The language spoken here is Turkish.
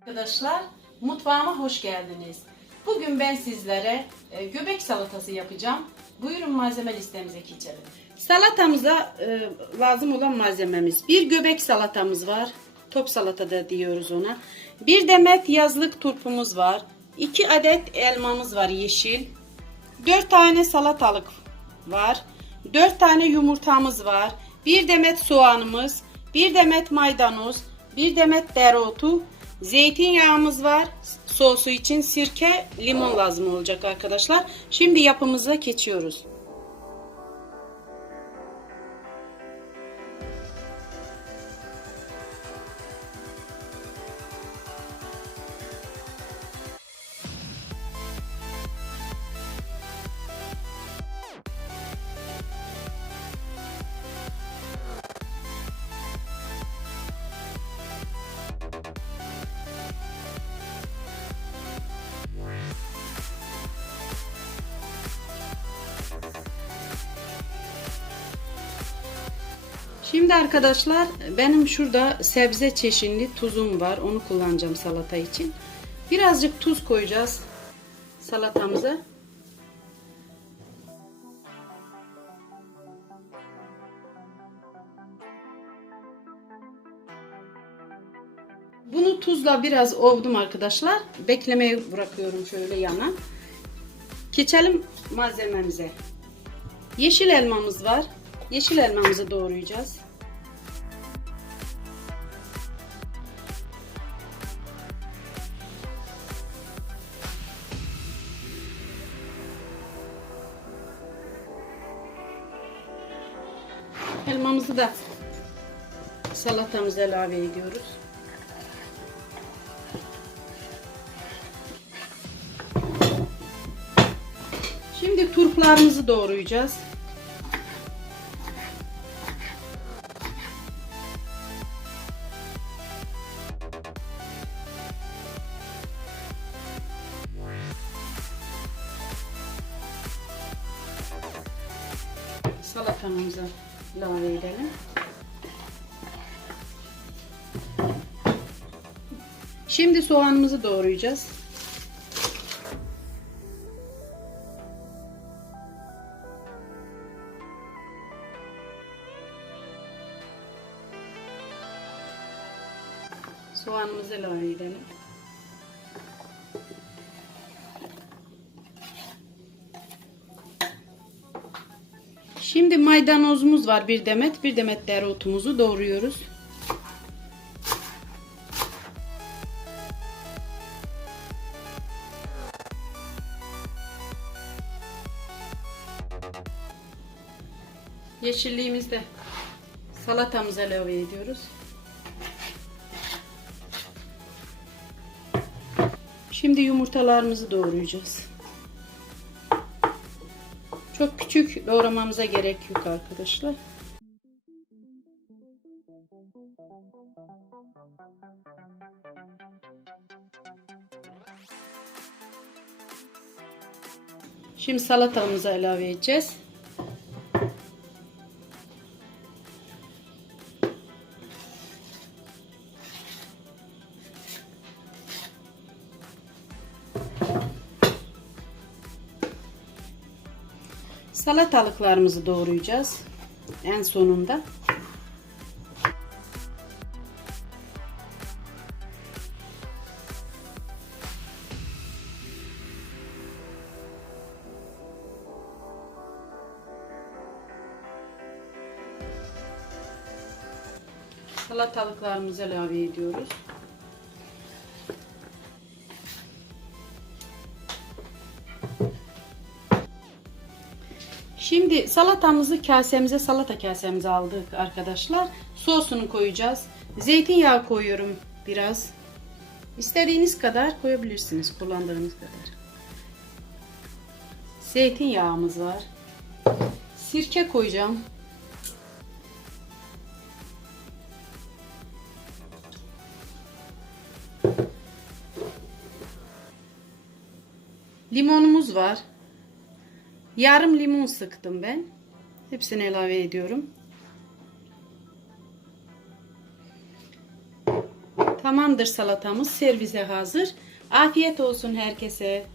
Arkadaşlar mutfağıma hoş geldiniz. Bugün ben sizlere e, göbek salatası yapacağım. Buyurun malzeme listemize geçelim. Salatamıza e, lazım olan malzememiz. Bir göbek salatamız var. Top salata da diyoruz ona. Bir demet yazlık turpumuz var. 2 adet elmamız var yeşil. 4 tane salatalık var. 4 tane yumurtamız var. Bir demet soğanımız, bir demet maydanoz, bir demet dereotu, zeytinyağımız var. Sosu için sirke, limon lazım olacak arkadaşlar. Şimdi yapımıza geçiyoruz. Şimdi arkadaşlar benim şurada sebze çeşitli tuzum var. Onu kullanacağım salata için. Birazcık tuz koyacağız salatamıza. Bunu tuzla biraz ovdum arkadaşlar. Beklemeye bırakıyorum şöyle yana. Geçelim malzememize. Yeşil elmamız var. Yeşil elmamızı doğrayacağız. Elmamızı da salatamıza ilave ediyoruz. Şimdi turplarımızı doğrayacağız. Salatamıza ilave edelim. Şimdi soğanımızı doğrayacağız. Soğanımızı ilave edelim. Şimdi maydanozumuz var bir demet. Bir demet dereotumuzu doğruyoruz. Yeşilliğimizi de salatamıza ilave ediyoruz. Şimdi yumurtalarımızı doğrayacağız. Çok küçük doğramamıza gerek yok arkadaşlar. Şimdi salatamıza ilave edeceğiz. Salatalıklarımızı doğrayacağız. En sonunda. Salatalıklarımızı ilave ediyoruz. Şimdi salatamızı kasemize, salata kasemize aldık arkadaşlar. Sosunu koyacağız. Zeytinyağı koyuyorum biraz. İstediğiniz kadar koyabilirsiniz. Kullandığınız kadar. Zeytinyağımız var. Sirke koyacağım. Limonumuz var. Yarım limon sıktım ben. Hepsini ilave ediyorum. Tamamdır salatamız servise hazır. Afiyet olsun herkese.